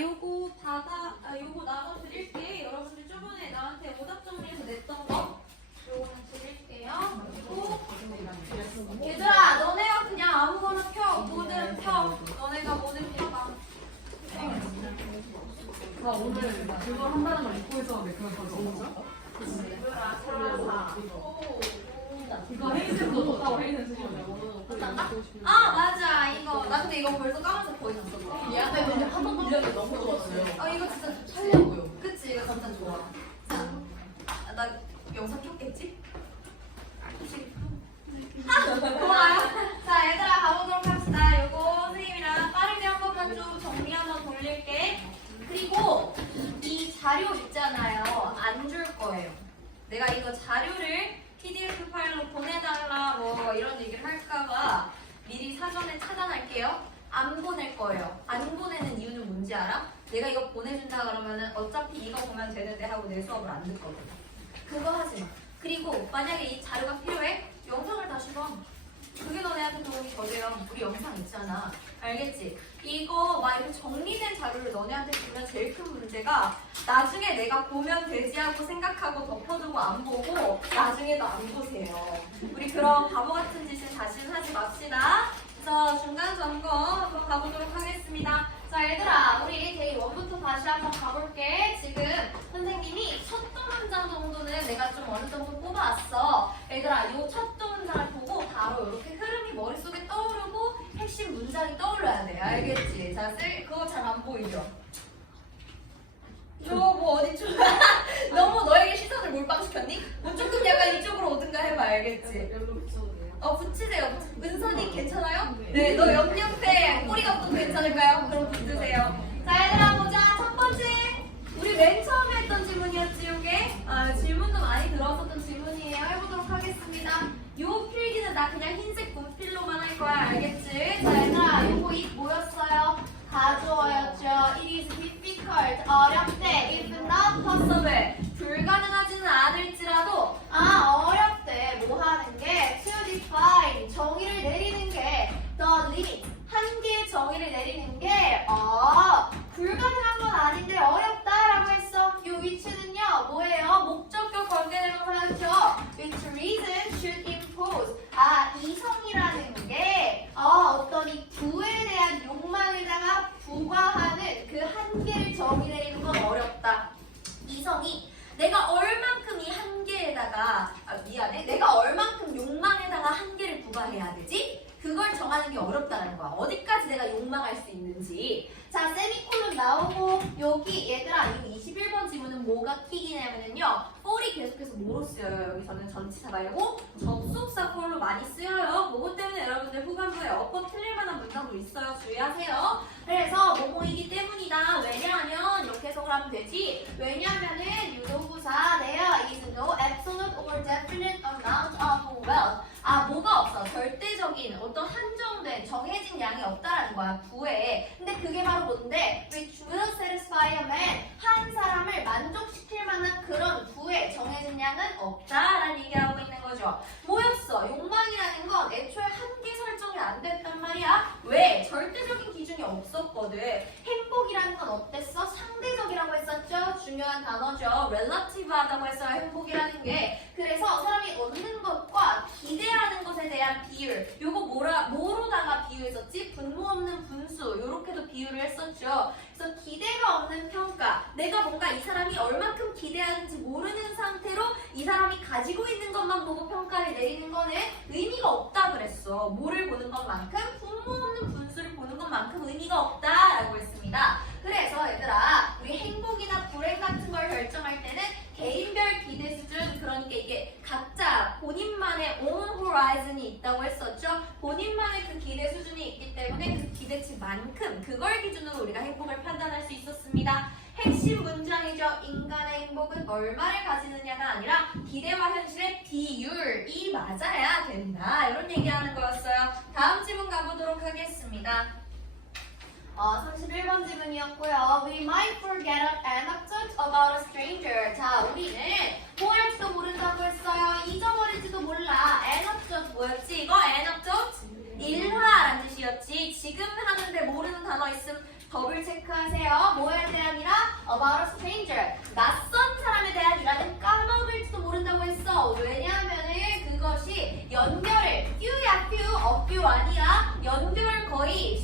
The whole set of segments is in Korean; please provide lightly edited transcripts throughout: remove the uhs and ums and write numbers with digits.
요거 나눠 드릴게. 여러분들 저번에 나한테 오답 정리해서 냈던 거 요거는 드릴게요. 그리고 얘들아 너네가 그냥 아무거나 펴. 뭐든 펴. 너네가 뭐든 펴봐. 나 오늘 그거 한다는 걸 잊고 있었는데 그걸 더 적었어? 이거 헤이즐도 좋다고 헤이즐 쓰시면 아 맞아 이거 나 근데 이거 벌써 까만색 보이었어 미안해 근데 한 번도 밀렸는데 너무 좋았어요. 이거 진짜 좋다. 살려고요. 그치 이거 진짜 좋아. 자, 나 영상 켰겠지? 고마워요. 자 얘들아 가보도록 합시다. 요거 선생님이랑 빠르게 한 번만 좀 정리 한번 돌릴게. 그리고 이 자료 있잖아요. 안 줄 거예요. 내가 이거 자료를 PDF 파일로 보내달라 뭐 이런 얘기를 할까봐 미리 사전에 차단할게요. 안 보낼 거예요. 안 보내는 이유는 뭔지 알아? 내가 이거 보내준다 그러면은 어차피 이거 보면 되는데 하고 내 수업을 안 듣거든. 그거 하지 마. 그리고 만약에 이 자료가 필요해? 영상을 다시 봐. 그게 너네한테 도움이 더 돼요. 우리 영상 있잖아. 알겠지? 이거 막 이렇게 정리된 자료를 너네한테 주면 제일 큰 문제가 나중에 내가 보면 되지 하고 생각하고 덮어두고 안 보고 나중에도 안 보세요. 우리 그런 바보 같은 짓을 다시는 하지 맙시다. 그래서 중간 점검 한번 가보도록 하겠습니다. 자 얘들아 우리 데이 1부터 다시 한번 가볼게. 지금 선생님이 첫 두 문장 정도는 내가 좀 어느 정도 뽑아왔어. 얘들아 이 첫 두 문장을 보고 바로 이렇게 흐름이 머릿속에 떠오르고 핵심 문장이 떠올라야 돼. 알겠지? 자 그거 잘 안 보이죠? 뭐 어디 좀 너무 너에게 시선을 몰빵시켰니? 뭐 조금 약간 이쪽으로 오든가 해봐. 알겠지? 여기로 붙여도 돼요? 붙이세요. 은선이 괜찮아요? 네, 너 옆옆에 꼬리각도 괜찮을까요? 그럼 붙으세요. 자, 얘들아 보자. 첫 번째, 우리 맨 처음에 했던 질문이었지, 이게? 질문도 많이 들었었던 질문이에요. 해보도록 하겠습니다. 요 필기는 나 그냥 흰색 분필로만 할 거야, 알겠지? 자, 얘들아, 요거 입 뭐였어요? 가져와였죠. It is difficult. 어렵대. If not possible. 불가능하지는 않을지라도 어렵대. 뭐 하는 게? To define. 정의를 내리는 게 the limit. 한계의 정의를 내리는 게 불가능한 건 아닌데 어렵다라고 했어. 이 위치는요. 뭐예요? 목적격 관계대명사였죠. Which reason should impose. 이성이라는 게 어떤 이 부에 대한 욕망에다가 부과하는 그 한계를 정의 내리는 건 어렵다. 이성이 내가 얼만큼 이 한계에다가 내가 얼만큼 욕망에다가 한계를 부과해야 되지? 그걸 정하는 게 어렵다는 거야. 어디까지 내가 욕망할 수 있는지. 자, 세미콜론 나오고 여기 얘들아 이 21번 지문은 뭐가 킥이냐면요. for이 계속해서 뭐로 쓰여요? 여기서는 전치사 말고 접속사 for로 많이 쓰여요. 그것 때문에 여러분들 후반부에 틀릴 만한 문장도 있어요. 주의하세요. 그래서 뭐뭐이기 때문이다. 왜냐하면 이렇게 해석을 하면 되지. 왜냐하면은 유도부사 there is no absolute or definite amount of wealth. 뭐가 없어. 절대적인 어떤 한정된 정해진 양이 없다라는 거야. 부에. 근데 그게 바로 뭔데? Which will satisfy a man. 한 사람을 만족시킬 만한 그런 부에 정해진 양은 없다라는 얘기하고 있는 거죠. 뭐였어? 욕망이라는 건 애초에 한계 설정이 안 됐단 말이야. 왜? 절대적인 기준이 없었거든. 행복이라는 건 어땠어? 상대적이라고 했었죠. 중요한 단어죠. relative하다고 했어요. 행복이라는 게. 그래서 사람이 얻는 것과 기대하는 것에 대한 비율. 요거 뭐로다가 비유했었지? 분모 없는 분수. 요렇게도 비유를 했었죠. 그래서 기대가 없는 평가. 내가 뭔가 이 사람이 얼만큼 기대하는지 모르는 상태로 이 사람이 가지고 있는 것만 보고 평가를 내리는 거는 의미가 없다 그랬어. 뭐를 보는 것만큼? 분모 없는 분수를 보는 것만큼 의미가 없다라고 했습니다. 그래서 얘들아 우리 행복이나 불행 같은 걸 결정할 때는 개인별 기대 수준, 그러니까 이게 각자 본인만의 own horizon이 있다고 했었죠. 본인만의 그 기대 수준이 있기 때문에 그 기대치만큼 그걸 기준으로 우리가 행복을 판단할 수 있었습니다. 핵심 문장이죠. 인간의 행복은 얼마를 가지느냐가 아니라 기대와 현실의 비율이 맞아야 된다. 이런 얘기하는 거였어요. 다음 질문 가보도록 하겠습니다. 31번 질문이었고요. We might forget an anecdote about a stranger. 자, 우리는 뭐 할지도 모른다고 했어요. 잊어버릴지도 몰라. anecdote 뭐였지? 이거 anecdote? 일화라는 뜻이었지. 지금 하는데 모르는 단어 있음 더블 체크하세요. 뭐에 대한이라? About a stranger. 낯선 사람에 대한이라는 까먹을지도 모른다고 했어. 왜냐하면은 그것이 연결을 퓨야 퓨, 어퓨 아니야. 연결을 거의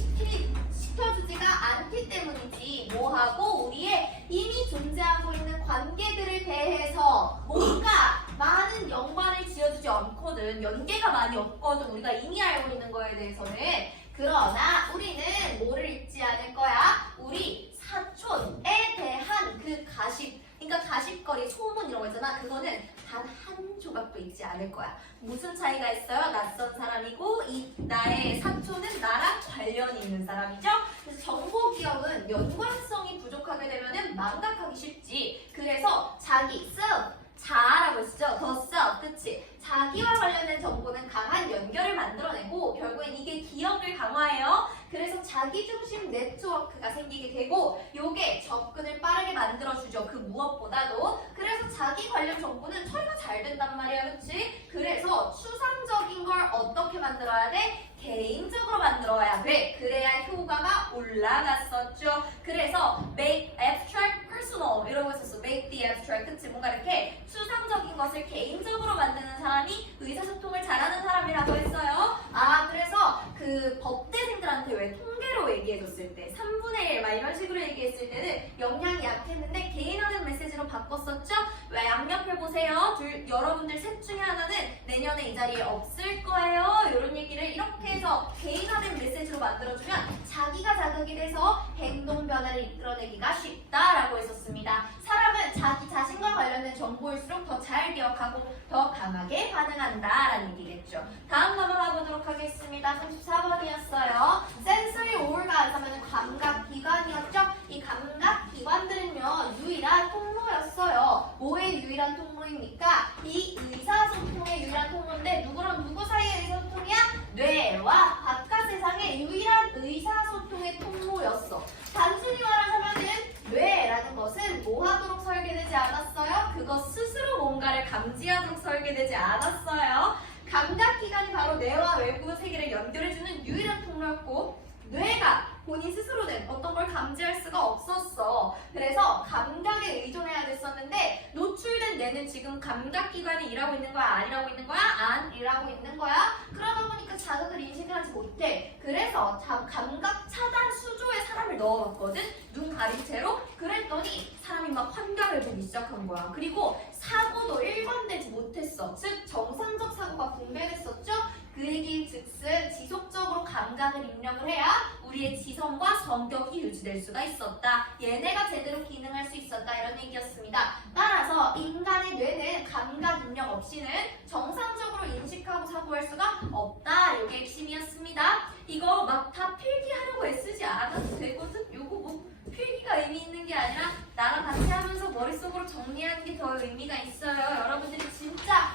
시켜주지가 않기 때문이지. 뭐하고 우리의 이미 존재하고 있는 관계들에 대해서 뭔가 많은 연관을 지어주지 않거든. 연계가 많이 없거든. 우리가 이미 알고 있는 거에 대해서는. 그러나 우리는 뭐를 잊지 않을 거야? 우리 사촌에 대한 그 가십, 그러니까 가십거리, 소문 이런 거 있잖아. 그거는 단 한 조각도 잊지 않을 거야. 무슨 차이가 있어요? 낯선 사람이고 이 나의 사촌은 나랑 관련이 있는 사람이죠. 그래서 정보 기억은 연관성이 부족하게 되면은 망각하기 쉽지. 그래서 자기, self, 자라고 쓰죠. the self, 그치? 자기와 관련된 정보는 강한 연결을 만들어내고 결국엔 이게 기억을 강화해요. 그래서 자기중심 네트워크가 생기게 되고 요게 접근을 빠르게 만들어주죠. 그 무엇보다도. 그래서 자기 관련 정보는 처리가 잘 된단 말이야. 그치? 그래서 추상적인 걸 어떻게 만들어야 돼? 개인적으로 만들어야 돼. 그래야 효과가 올라갔었죠. 그래서 make abstract personal 이러고 있었어. make the abstract. 그치? 뭔가 이렇게 추상적인 것을 개인적으로 만드는 사람이 의사소통을 잘하는 사람이라고 했어요. 아, 그래서 그 법대생들한테 왜 통계로 얘기해줬을 때 3분의 1 막 이런 식으로 얘기했을 때는 영향이 약했는데 개인화된 메시지로 바꿨었죠? 왜 양옆을 보세요. 여러분들 셋 중에 하나는 내년에 이 자리에 없을 거예요. 이런 얘기를 이렇게 해서 개인화된 메시지로 만들어주면 자기가 자극이 돼서 행동 변화를 이끌어내기가 쉽다라고 했었습니다. 사람은 자기 자신과 관련된 정보일수록 더 잘 기억하고 더 강하게 반응한다라는 얘기겠죠. 다음 넘어가 보도록 하겠습니다. 34번이었어요. sensory organs 하면 감각기관이었죠. 이 감각기관들은요 유일한 통로였어요. 뭐의 유일한 통로입니까? 이 의사소통의 유일한 통로인데 누구랑 누구 사이의 의사소통이야? 뇌와 바깥 세상의 유일한 의사소통의 통로였어. 단순히 말하자면은 뇌라는 것은 뭐 하도록 설계되지 않았어요? 그것 스스로 뭔가를 감지하도록 설계되지 않았어요. 감각기관이 바로 뇌와 외부 세계를 연결해주는 유일한 통로였고 뇌가 본인 스스로는 어떤 걸 감지할 수가 없었어. 그래서 감각에 의존해야 됐었는데 노출된 뇌는 지금 감각기관이 일하고 있는 거야? 안 일하고 있는 거야? 안 일하고 있는 거야? 그러다 보니까 자극을 인식을 하지 못해. 그래서 감각 차단 수조에 사람을 넣어봤거든? 눈 가린 채로? 그랬더니 사람이 막 환각을 보기 시작한 거야. 그리고 사고도 일관되지 못했어. 즉 정상적 사고가 분배됐었죠? 그 얘기 즉슨 지속적으로 감각을 입력을 해야 우리의 지성과 성격이 유지될 수가 있었다. 얘네가 제대로 기능할 수 있었다. 이런 얘기였습니다. 따라서 인간의 뇌는 감각 입력 없이는 정상적으로 인식하고 사고할 수가 없다. 이게 핵심이었습니다. 이거 막 다 필기하려고 애쓰지 않아도 되거든? 요거 뭐 필기가 의미 있는 게 아니라 나랑 같이 하면서 머릿속으로 정리하는 게 더 의미가 있어요. 여러분들이 진짜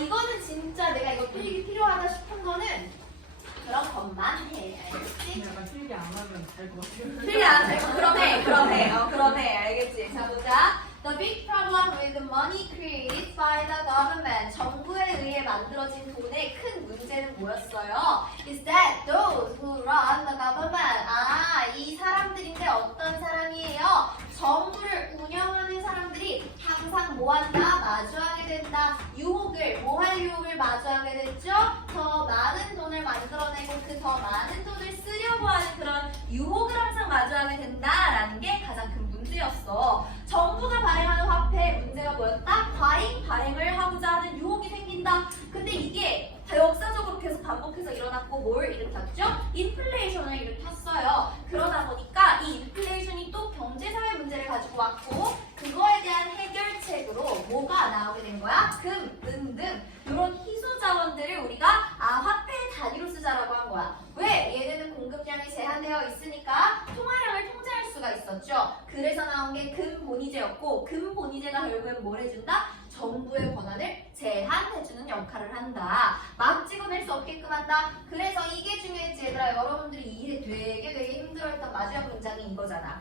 이거는 진짜 내가 이거 필기 필요하다 싶은 거는 그런 것만 해. 알겠지? 약간 필기 안 하면 될 것 같아요. 필기 안 해. 그럼 해. 알겠지? 자, 보자. The big problem with money created by the government. 정부에 의해 만들어진 돈의 큰 문제는 뭐였어요? Is that those who run the government. 이 사람들인데 어떤 사람이에요? 정부를 운영하는 사람들이 항상 뭐한다? 마주하게 된다. 유혹을, 뭐할 유혹을 마주하게 됐죠? 더 많은 돈을 만들어내고 그 더 많은 돈을 쓰려고 하는 그런 유혹을 항상 마주하게 된다라는 게 가장 큰 문제였어. 정부가 발행하는 화폐의 문제가 뭐였다? 과잉 발행을 하고자 하는 유혹이 생긴다. 근데 이게 역사적으로 계속 반복해서 일어났고 뭘 일으켰죠? 인플레이션을 일으켰어요. 그러다 보니까 이 인플레이션이 또 경제사회 문제를 가지고 왔고 그거에 대한 해결책으로 뭐가 나오게 된 거야? 금, 은 등 이런 희소 자원들을 우리가 화폐의 단위로 쓰자라고 한 거야. 왜? 얘네는 공급량이 제한되어 있으니까 통화량을 통제할 수가 있었죠. 그래서 나온 게 금본위제였고 금본위제가 결국엔 뭘 해준다? 정부의 권한을 제한해주는 역할을 한다. 막 찍어낼 수 없게끔 한다. 그래서 이게 중요했지 얘들아. 여러분들이 이해 되게 힘들어했던 마지막 문장이 이거잖아.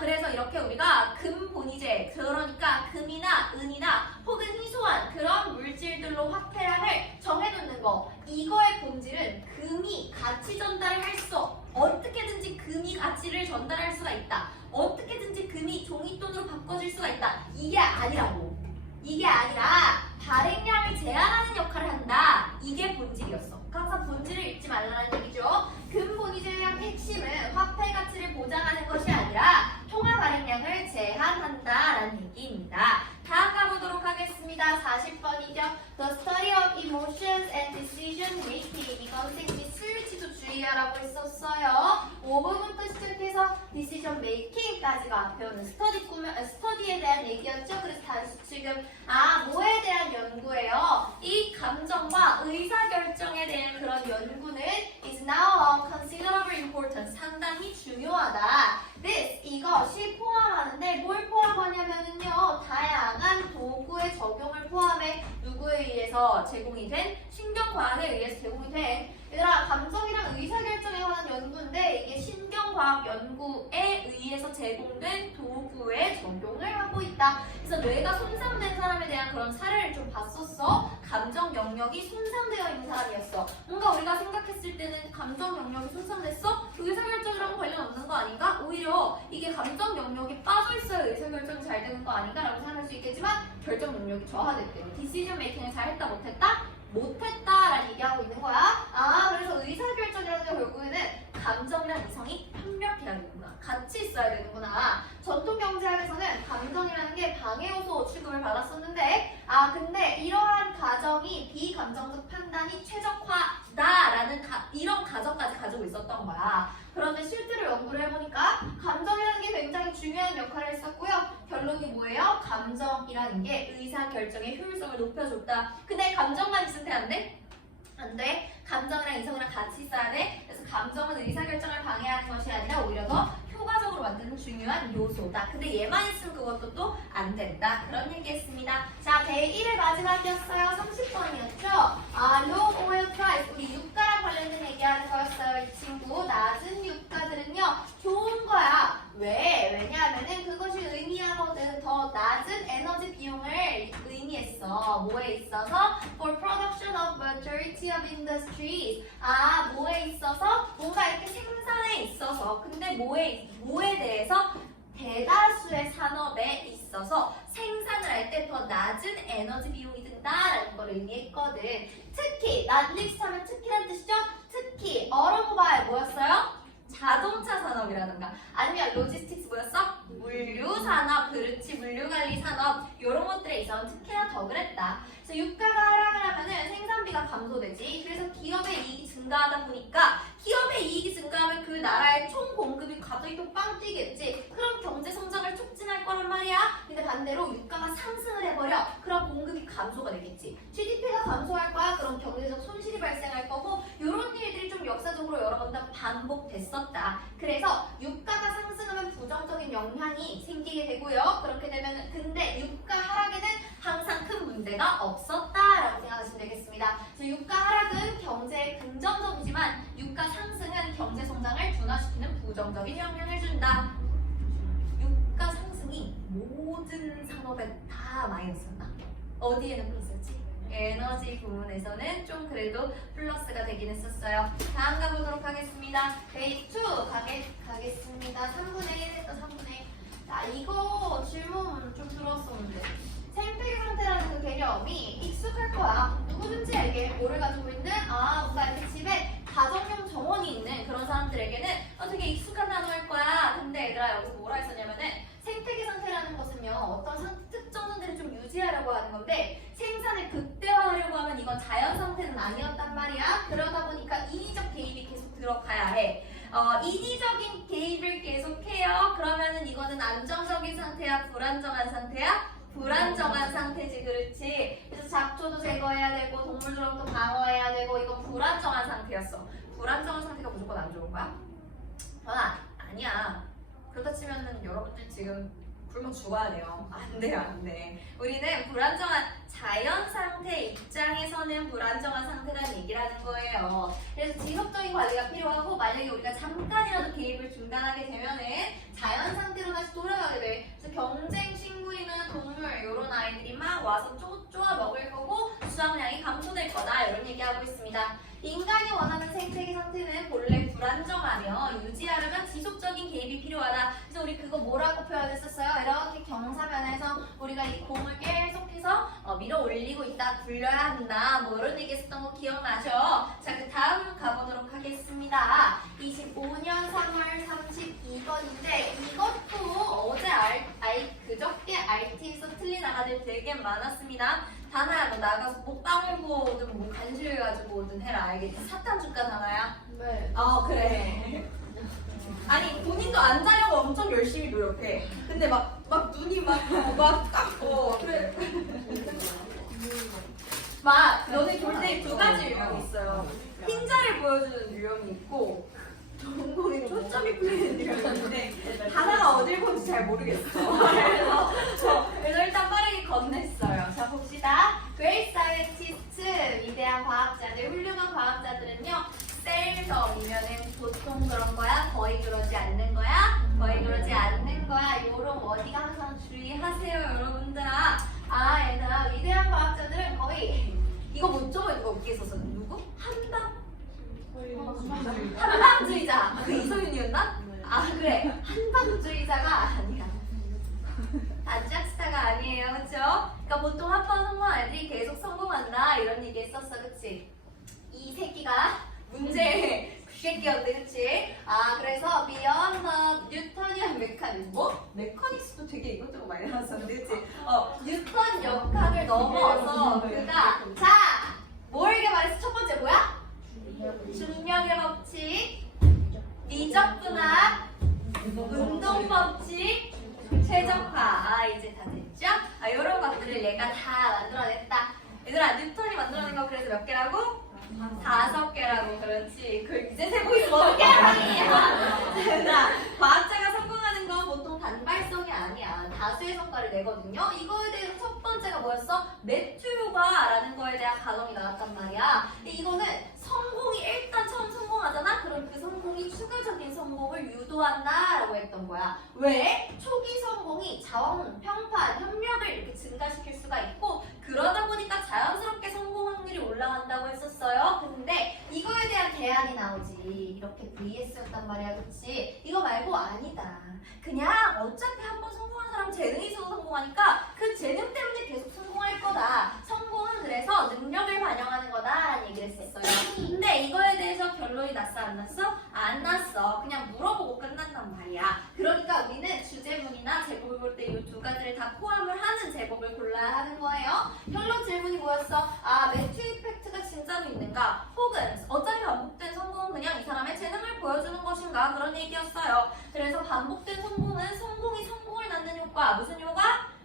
그래서 이렇게 우리가 금본위제, 그러니까 금이나 은이나 혹은 희소한 그런 물질들로 화폐량을 정해놓는 거. 이거의 본질은 금이 가치 전달을 할 수 어떻게든지 어떻게든지 금이 가치를 전달할 수가 있다. 어떻게든지 금이 종이돈으로 바꿔질 수가 있다. 이게 아니라고. 이게 아니라 발행량을 제한하는 역할을 한다. 이게 본질이었어. 항상 본질을 잊지 말라는 얘기죠. 근본위제의 핵심은 화폐 가치를 보장하는 것이 아니라 통화 발행량을 제한한다라는 얘기입니다. 다음 가보도록 하겠습니다. 40번이죠. The study of emotions and decision making. 이거 선생님이 스위치도 주의하라고 했었어요. 5번부터 시작해서 decision making까지가 앞에 오는 스터디에 대한 얘기였죠. 그래서 다시 지금 뭐에 대한 연구예요? 이 감정과 의사결정에 대한 그런 연구는 is now of considerable importance. 상당히 중요하다. This, 이것이 포함하는데 뭘 포함하냐면요. 다양한 도구의 적용을 포함해 누구에 의해서 제공이 된? 신경과학에 의해서 제공이 된. 얘들아, 감정이랑 의사결정에 관한 연구인데 이게 신경과학 연구에 의해서 제공된 도구의 적용을 하고 있다. 그래서 뇌가 손상된 사람에 대한 그런 사례를 좀 봤었어. 감정 영역이 손상되어 있는 사람이었어. 뭔가 우리가 생각했을 때는 감정 영역이 손상됐어? 의사결정이랑 관련 없는 거 아닌가? 오히려 이게 감정 영역이 빠져있어야 의사결정이 잘 되는 거 아닌가라고 생각할 수 있겠지만 결정 능력이 저하됐대요. 디시전 메이킹을 잘했다 못했다? 못했다라는 얘기하고 있는 거야. 그래서 의사결정이라는 게 결국에는 감정이랑 이성이 협력해야 되는구나. 같이 있어야 되는구나. 전통 경제학에서는 감정이라는 게 방해 요소 취급을 받았었는데 근데 이러한 가정이 비감정적 판단이 최적화다라는 이런 가정까지 가지고 있었던 거야. 그런데 실제로 연구를 해보니까 감정이라는 게 굉장히 중요한 역할을 했었고요. 결론이 뭐예요? 감정이라는 게 의사결정의 효율성을 높여줬다. 근데 감정만 있으면 안 돼? 안 돼. 감정이랑 이성이랑 같이 있어야 돼. 그래서 감정은 의사결정을 방해하는 것이 아니라 오히려 더 효과적으로 만드는 중요한 요소다. 근데 얘만 있으면 그것도 또 안 된다. 그런 얘기했습니다. 자, 대1의 마지막이었어요. 30번이었죠? low oil price. 우리 유가랑 관련된 얘기하는 거였어요. 이 친구. 낮은 유가들은요. 좋은 거야. 왜? 왜냐하면은 그것이 의미하거든. 더 낮은 에너지 비용을 의미했어. 뭐에 있어서? For production of majority of industries. 뭐에 있어서? 뭔가 이렇게 생산에 있어서. 근데 뭐에 대해서? 대다수의 산업에 있어서 생산을 할 때 더 낮은 에너지 비용이 든다라는 걸 의미했거든. 특히, 난리스 하면 특히란 뜻이죠? 특히, 어로모바일 뭐였어요? 자동차 산업이라든가 아니면 로지스틱스 뭐였어? 물류 산업, 그렇지, 물류 관리 산업 이런 것들에 있어서 특히나 더 그랬다. 그래서 유가가 하락을 하면은 생산비가 감소되지. 그래서 기업의 이익이 증가하다 보니까 기업의 이익이 증가하면 그 나라의 총 공급이 갑자기 또 빵 뛰겠지. 그럼 경제 성장을 촉진할 거란 말이야. 근데 반대로 유가가 상승을 해버려. 그럼 공급이 감소가 되겠지. GDP가 감소할 거야. 그럼 경제적 손실이 발생할 거고 이런 일들이 좀 역사적으로 여러 번 다 반복됐었다. 그래서 유가가 상승하면 부정적인 영향이 생기게 되고요. 그렇게 되면 근데 유가 하락에는 항상 큰 문제가 없었다라고 생각하시면 되겠습니다. 그래서 유가 하락은 경제에 긍정적이지만 유가 상승은 경제 성장을 둔화시키는 부정적인 영향을 준다. 유가 상승이 모든 산업에 다 마이너스였나? 어디에는 플러스였지? 에너지 부분에서는 좀 그래도 플러스가 되긴 했었어요. 다음 가보도록 하겠습니다. 데이 2 가겠습니다. 3분의 1 했다. 3분의 1. 자, 이거 질문 좀 들었었는데 생태계 상태라는 그 개념이 익숙할 거야. 누구든지에게 뭐를 가지고 있는 뭔가 이렇게 집에 가정용 정원이 있는 그런 사람들에게는 되게 익숙한 단어일 거야. 근데 얘들아 여기서 뭐라 했었냐면은 생태계 상태라는 것은요 어떤 특정 상태를 좀 유지하려고 하는 건데 생산을 극대화하려고 하면 이건 자연 상태는 아니었단 말이야. 그러다 보니까 인위적 개입이 계속 들어가야 해. 인위적인 개입을 계속해요. 그러면은 이거는 안정적인 상태야? 불안정한 상태야? 불안정한 상태지, 그렇지? 그래서 잡초도 제거해야 되고 동물들도 방어해야 되고 이건 불안정한 상태였어. 불안정한 상태가 무조건 안 좋은 거야? 아니야. 그렇다 치면은 여러분들 지금 굶어 죽어야 돼요. 안 돼요, 안 돼. 우리는 불안정한 자연 상태 입장에서는 불안정한 상태라는 얘기를 하는 거예요. 그래서 지속적인 관리가 필요하고 만약에 우리가 잠깐이라도 개입을 중단하게 되면은 자연 상태로 다시 돌아가게 돼. 그래서 경쟁 식물이나 동물 이런 아이들이 막 와서 쪼아 먹을 거고 수확량이 감소될 거다 이런 얘기하고 있습니다. 인간이 원하는 생태계 상태는 본래 불안정하며 유지하려면 적극적인 개입이 필요하다. 그래서 우리 그거 뭐라고 표현했었어요? 이렇게 경사면에서 우리가 이 공을 계속해서 밀어 올리고 있다, 굴려야 한다, 뭐 이런 얘기 했었던 거 기억나죠? 자, 그 다음 가보도록 하겠습니다. 25년 3월 32번인데 이것도 어제 그저께 RT에서 틀린 아가들 되게 많았습니다. 다나야, 너 나가서 뭐 빵을 구워오든 뭐 간식을 가지고 오든 해라. 알겠지? 사탕 줄까, 다나야? 네. 그래. 아니, 본인도 안 자려고 엄청 열심히 노력해. 근데 막 눈이 막 깎고. 그래. 너네 졸대에 두 가지 유형이 있어요. 흰자를 보여주는 유형이 있고, 전공에 초점이 풀리는 유형이 있는데, 하나가 어딜 본지 잘 모르겠어. 그래서 일단 빠르게 건넸어요. 자, 봅시다. Great scientists, 위대한 과학자들, 훌륭한 과학자들은요, 셀덤이면은 보통 그런 거야? 거의 그러지 않는 거야? 거의 그러지 않는 거야? 요런 어디가 항상 주의하세요, 여러분들아. 얘들아, 위대한 과학자들은 거의 이거 못 적어, 이거 어떻게 썼어? 누구? 한방주의자. 그 이소윤이었나? 그래. 한방주의자가 아니야. 안짝스타가 아니에요, 그쵸? 그러니까 보통 한 번 성공한 애들이 계속 성공한다 이런 얘기 했었어, 그치? 이 새끼가 문제 새끼였대, 그치? 그래서 beyond the Newtonian mechanics, 메커닉스도 되게 이것저것 많이 나왔었는데, 그치? 뉴턴 역학을 넘어서 그가 뭘 개발했어? 첫 번째 뭐야? 중력의 법칙, 미적분학, 운동 법칙, 최적화. 이제 다 됐죠? 이런 것들을 얘가 다 만들어냈다. 얘들아, 뉴턴이 만들어낸 거 그래서 몇 개라고? 5개라고. 그렇지. 그걸 이제 세고 있으면 어떡해. 얘들아, 과학자가 성공하는 건 보통 단발성이 아니야. 다수의 성과를 내거든요. 이거에 대해서 첫 번째가 뭐였어? 매튜 효과라는 거에 대한 가정이 나왔단 말이야. 이거는 성공이 일단 처음 성공하잖아? 그럼 그 성공이 추가적인 성공을 유도한다라고 했던 거야. 왜? 초기 성공이 자원, 평판, 협력을 이렇게 증가시킬 수가 있고 그러다 보니까 자연스럽게 성공 확률이 올라간다고 했었어요. 근데 이거에 대한 대안이 나오지. 이렇게 VS였단 말이야, 그치? 이거 말고 아니다. 그냥 어차피 한 번 성공한 사람 재능이 있어서 성공하니까 그 재능 때문에 계속 성공할 거다. 성공은 그래서 능력을 반영하는 거다라는 얘기를 했었어요. 근데 이거에 대해서 결론이 났어, 안 났어? 안 났어. 그냥 물어보고 끝난단 말이야. 그러니까 우리는 주제문이나 제목을 볼 때 이 두 가지를 다 포함을 하는 제목을 골라야 하는 거예요. 결론 질문이 뭐였어? 매튜 이펙트가 진짜로 있는가? 혹은 어차피 반복된 성공은 그냥 이 사람의 재능을 보여주는 것인가? 그런 얘기였어요. 그래서 반복된 성공은 성공이 성공을 낳는 효과. 무슨 효과?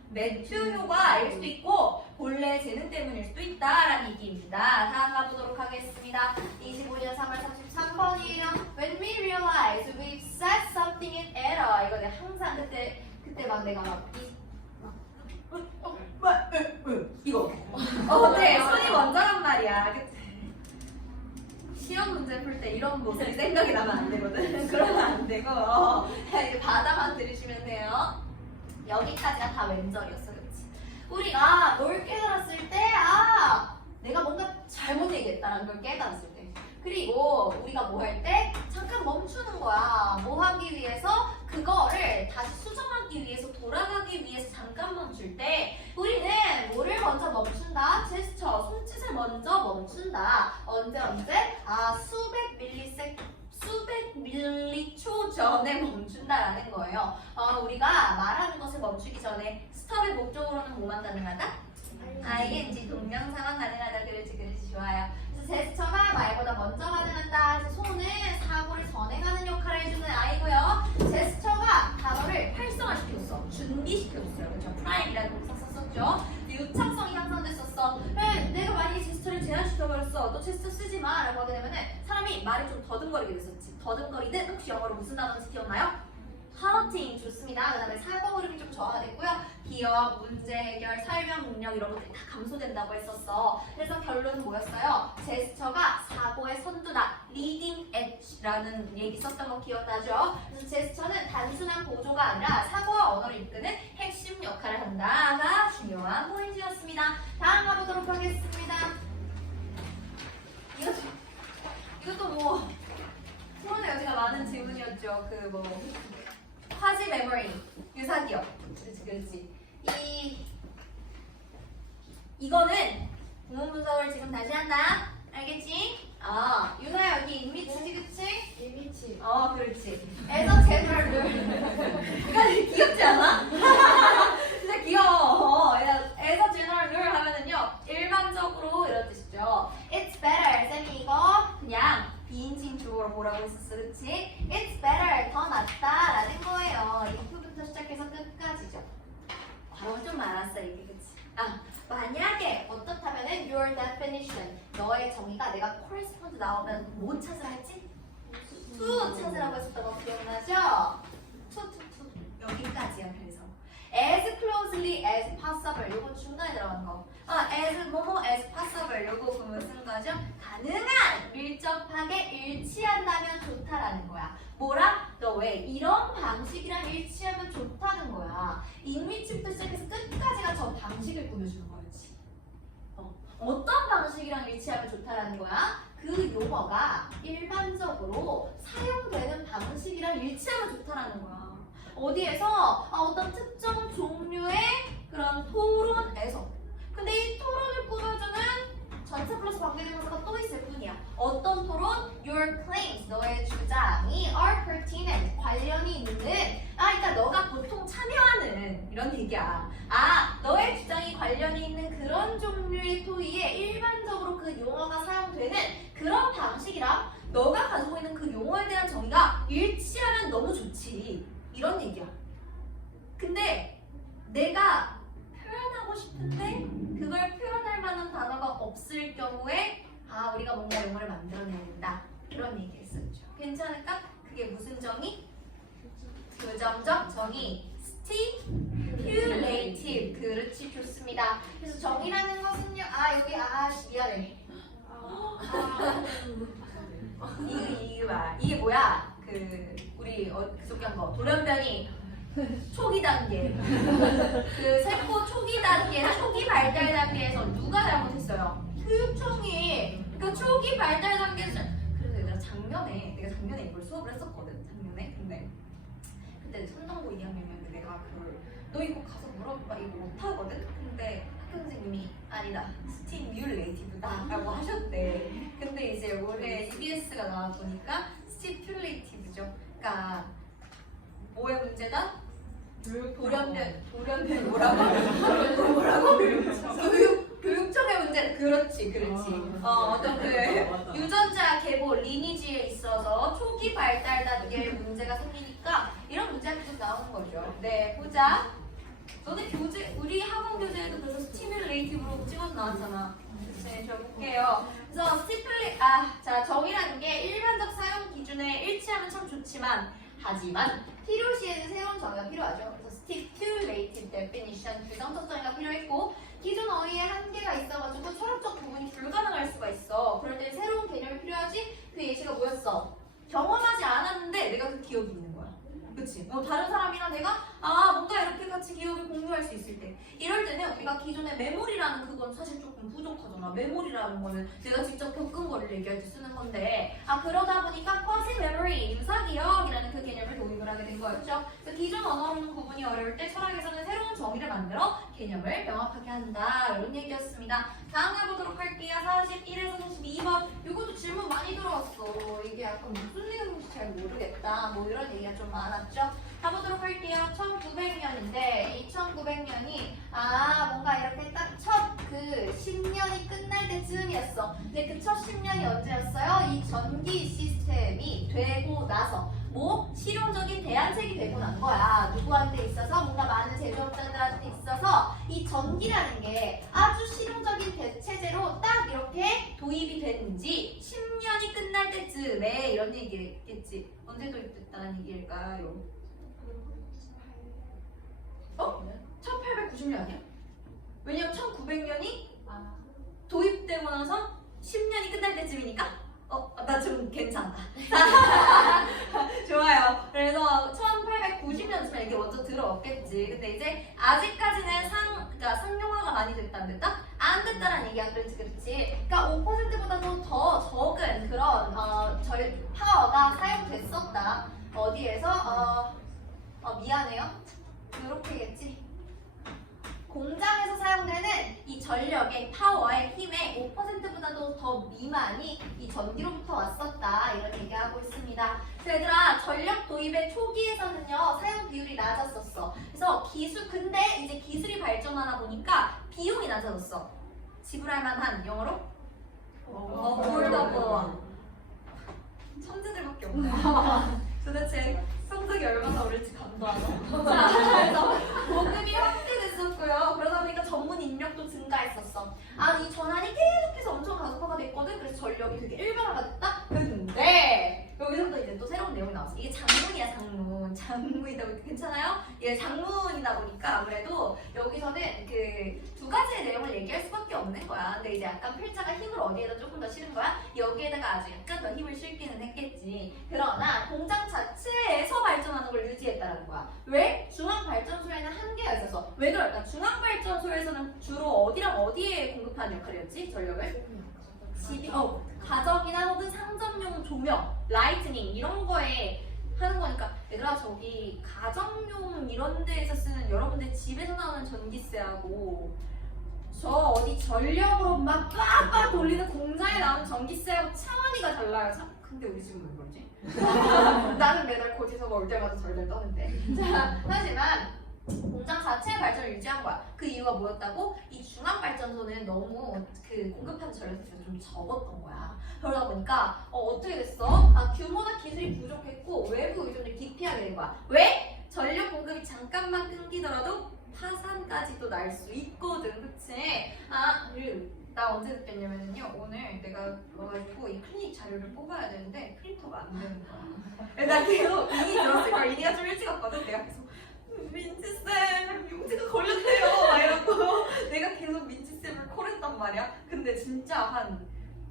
매튜 효과일 수도 있고 본래 재능 때문일 수도 있다라는 얘기입니다. 다음 가보도록 하겠습니다. 25년 3월 33번이에요. When we realize we've set something in error. 이거 내가 항상 그때 막 내가 이거 네, 손이 먼저란 말이야. 그치? 시험 문제 풀 때 이런 모습이 생각이 나면 안 되거든. 그러면 안 되고 이렇게 바다만 들으시면 돼요. 여기까지가 다 왼절이었어, 그렇지? 우리가 뭘 깨달았을 때, 내가 뭔가 잘못 얘기했다라는 걸 깨달았을 때, 그리고 우리가 뭐 할 때 잠깐 멈추는 거야. 뭐 하기 위해서? 그거를 다시 수정하기 위해서, 돌아가기 위해서 잠깐 멈출 때 우리는 뭐를 먼저 멈춘다? 제스처, 손짓을 먼저 멈춘다. 언제? 수백 밀리초 전에 멈춘다라는 거예요. 우리가 말하는 것을 멈추기 전에 스톱의 목적으로는 뭐만 가능하다? ING 동명사만 가능하다. 그렇지 좋아요. 그래서 제스처가 말보다 먼저 가능하다. 그래서 손은 사고를 전해가는 역할을 해주는 아이고요. 제스처가 단어를 활성화시켰어. 준비시켰어요. 그렇죠? 프라임이라는 동사 썼었죠. 유창성이 향상됐었어. 내가 만약에 제스처를 제한시켜버렸어. 너 제스처 쓰지 마 라고 하게 되면은 사람이 말이 좀 더듬거리게 됐었지. 더듬거리든 혹시 영어로 무슨 단어인지 기억나요? 하우팅 좋습니다. 그 다음에 사고 흐름이 좀 저하됐고요. 기억, 문제 해결, 설명 능력 이런 것들이 다 감소된다고 했었어. 그래서 결론은 뭐였어요? 제스처가 사고의 선두다. 리딩 엣지라는 얘기 썼던 거 기억나죠? 그래서 제스처는 단순한 보조가 아니라 사고와 언어를 이끄는 핵심 역할을 한다가 중요한 포인트였습니다. 다음 가보도록 하겠습니다. 이것도 토론의 여지가 많은 질문이었죠. 이거는 구문 분석을 지금 다시 한다. 알겠지? 유나야 여기 인미치지 그치? 일미치. 그렇지. 에서 제너럴 룰. 이거 귀엽지 않아? 진짜 귀여워. 에서 제너럴 룰 하면은요 일반적으로 이런 뜻이죠. It's better. 쌤이 이거 그냥 비인칭 주어로 보라고 했었어, 그렇지? It's better. 더 낫다라는 거예요. if부터 시작해서 끝까지죠. 과거 좀 많았어 이게, 그치? 만약에 어떻다면은 your definition, 너의 정의가 내가 correspond 나오면 뭐 찾으라 했지? to 찾으라고 했었던 거 기억나죠? to 여기까지야. 그래서 as closely as possible 요거 중간에 들어간 거. as 뭐뭐 as possible 요거 보면 쓴 거죠. 가능한 밀접하게 일치한다면 좋다라는 거야. 뭐라? 너 왜 이런 방식이랑 일치하면 좋다는 거야. 인위치부터 시작해서 끝까지가 저 방식을 꾸며주는 거였지. 어떤 방식이랑 일치하면 좋다라는 거야? 그 용어가 일반적으로 사용되는 방식이랑 일치하면 좋다라는 거야. 어디에서? 어떤 특정 종류의 그런 토론에서. 근데 이 토론을 꾸며주는 전체 플러스 관계대명사가 또 있을 뿐이야. 어떤 토론? Your claims, 너의 주장이 are pertinent, 관련이 있는. 그러니까 너가 보통 참여하는 이런 얘기야. 너의 주장이 관련이 있는 그런 종류의 토의에 일반적으로 그 용어가 사용되는 그런 방식이랑 너가 가지고 있는 그 용어에 대한 정의가 일치하면 너무 좋지. 이런 얘기야. 근데 내가 표현하고 싶은데 그걸 표현할 만한 단어가 없을 경우에 우리가 뭔가 용어를 만들어내야 된다. 그런 얘기 했었죠. 괜찮을까? 그게 무슨 정의? 교정적 정의. stipulative. 그렇지, 좋습니다. 그래서 정의라는 것은요. 여기 미안해. 이게 봐. 이게 뭐야? 우리 계속 한 거. 돌연변이 초기 단계. 세포 초기 단계, 초기 발달 단계에서 누가 잘못했어요? 교육청이. 그 초기 발달 단계에서. 그래서 내가 작년에 이걸 수업을 했었거든. 작년에. 근데 선동고 2학년이었는데 내가 너 이거 가서 물어봐. 이거 못하거든? 근데 학교 선생님이 아니다. 스티뮬레이티브다 라고 하셨대. 근데 이제 올해 EBS가 나와보니까 스티뮬레이티브죠. 그러니까 뭐의 문제다? 돌연변 뭐라고? 교육청의 문제. 그렇지. 어떤 유전자 계보 리니지에 있어서 초기 발달 단계의 문제가 생기니까 이런 문제가 계속 나오는 거죠. 네, 보자. 너네 우리 학원 교재에도 그래서 스티뮬레이티브로 찍어서 나왔잖아. 네, 저 볼게요. 그래서 자, 정의라는 게 일반적 사용 기준에 일치하면 참 좋지만 하지만 필요시에는 새로운 정의가 필요하죠. 그래서 stipulative definition, 규정적 정의가 필요했고 기존 어휘에 한계가 있어가지고 철학적 부분이 불가능할 수가 있어. 그럴 때 새로운 개념이 필요하지. 그 예시가 뭐였어? 경험하지 않았는데 내가 그 기억이 있는 거야. 그치? 다른 사람이랑 내가 뭔가 이렇게 같이 기억을 공유할 수 있을 때 이럴 때는 우리가 기존에 메모리라는 그건 사실 조금 부족하잖아. 메모리라는 거는 내가 직접 겪은 거를 얘기할 때 쓰는 건데 그러다 보니까 quasi memory, 유사기억이라는 그 개념을 도입을 하게 된 거였죠. 그래서 기존 언어로는 구분이 어려울 때 철학에서는 새로운 정의를 만들어 개념을 명확하게 한다. 이런 얘기였습니다. 다음 해보도록 할게요. 41에서 42번. 이것도 질문 많이 들어왔어. 이게 약간 무슨 내용인지 잘 모르겠다. 뭐 이런 얘기가 좀 많았죠. 가보도록 할게요. 1900년인데 이 1900년이 뭔가 이렇게 딱 첫 그 10년이 끝날 때쯤이었어. 근데 그 첫 10년이 언제였어요? 이 전기 시스템이 되고 나서 실용적인 대안책이 되고 난 거야. 누구한테 있어서? 뭔가 많은 제조업자들한테 있어서 이 전기라는 게 아주 실용적인 대체제로 딱 이렇게 도입이 됐는지 10년이 끝날 때쯤에 이런 얘기겠지. 언제 도입됐다는 얘기일까요? 1890년이야? 왜냐면 1900년이 도입되고 나서 10년이 끝날 때쯤이니까 나 좀 괜찮다. 좋아요. 그래서 1890년쯤에 이게 먼저 들어왔겠지. 근데 이제 아직까지는 상용화가 많이 됐다 안 됐다? 안 됐다라는 얘기야. 그렇지. 그러니까 5%보다도 더 적은 그런 파워가 사용됐었다. 어디에서? 미안해요. 이렇게겠지. 공장에서 사용 해당되는 이 전력의 파워의 힘의 5%보다도 더 미만이 이 전기로부터 왔었다 이런 얘기하고 있습니다. 그래서 얘들아 전력 도입의 초기에서는요 사용 비율이 낮았었어. 그래서 근데 이제 기술이 발전하다 보니까 비용이 낮아졌어. 지불할 만한 영어로? affordable. 천재들밖에 없네. 도대체 성적이 얼마나 오를지 감도 안 와. 자, 그래서 보급이 확대됐었고요. 그러다 보니까 전문 인력도 증가했었어. 이 전환이 계속해서 엄청 가속화가 됐거든. 그래서 전력이 되게 일반화가 됐다. 근데 여기서부터 이제 또 새로운 내용이 나왔어. 이게 장문이야, 장문. 장문이다 보니까 괜찮아요? 이게 장문이다 보니까 아무래도 여기서는 그 두 가지의 내용을 얘기할 수밖에 없는 거야. 근데 이제 약간 필자가 힘을 어디에다 조금 더 실은 거야? 여기에다가 아주 약간 더 힘을 실기는 했겠지. 그러나 공장 자체에서 발전하는 걸 유지했다는 거야. 왜? 중앙발전소에는 한계가 있어서. 왜 그럴까? 중앙발전소에서는 주로 어디랑 어디에 공급하는 역할이었지? 전력을? 가정이나 혹은 상점용 조명, 라이트닝 이런 거에 하는 거니까 얘들아 저기 가정용 이런 데에서 쓰는 여러분들 집에서 나오는 전기세하고 저 어디 전력으로 막 빡빡 돌리는 공장에 나오는 전기세하고 차원이가 달라요. 근데 우리 집은 왜 그러지? 나는 매달 거기서 올 때마다 절절 떠는데. 자, 하지만 공장 자체의 발전을 유지한 거야. 그 이유가 뭐였다고? 이 중앙발전소는 너무 그 공급하는 전력이 좀 적었던 거야. 그러다 보니까 어떻게 됐어? 규모나 기술이 부족했고 외부 의존을 기피하게 된 거야. 왜? 전력 공급이 잠깐만 끊기더라도 파산까지도 날 수 있거든, 그치? 나 언제 느꼈냐면요. 오늘 내가 와가지고 이 클리닉 자료를 뽑아야 되는데 프린터가 안 되는 거야. 나 계속 이미 들었을 거야. 이니가 좀 일찍 왔거든. 내가 계속 민지쌤 용지가 걸렸대요 막 이러고 내가 계속 민지쌤을 콜했단 말이야. 근데 진짜 한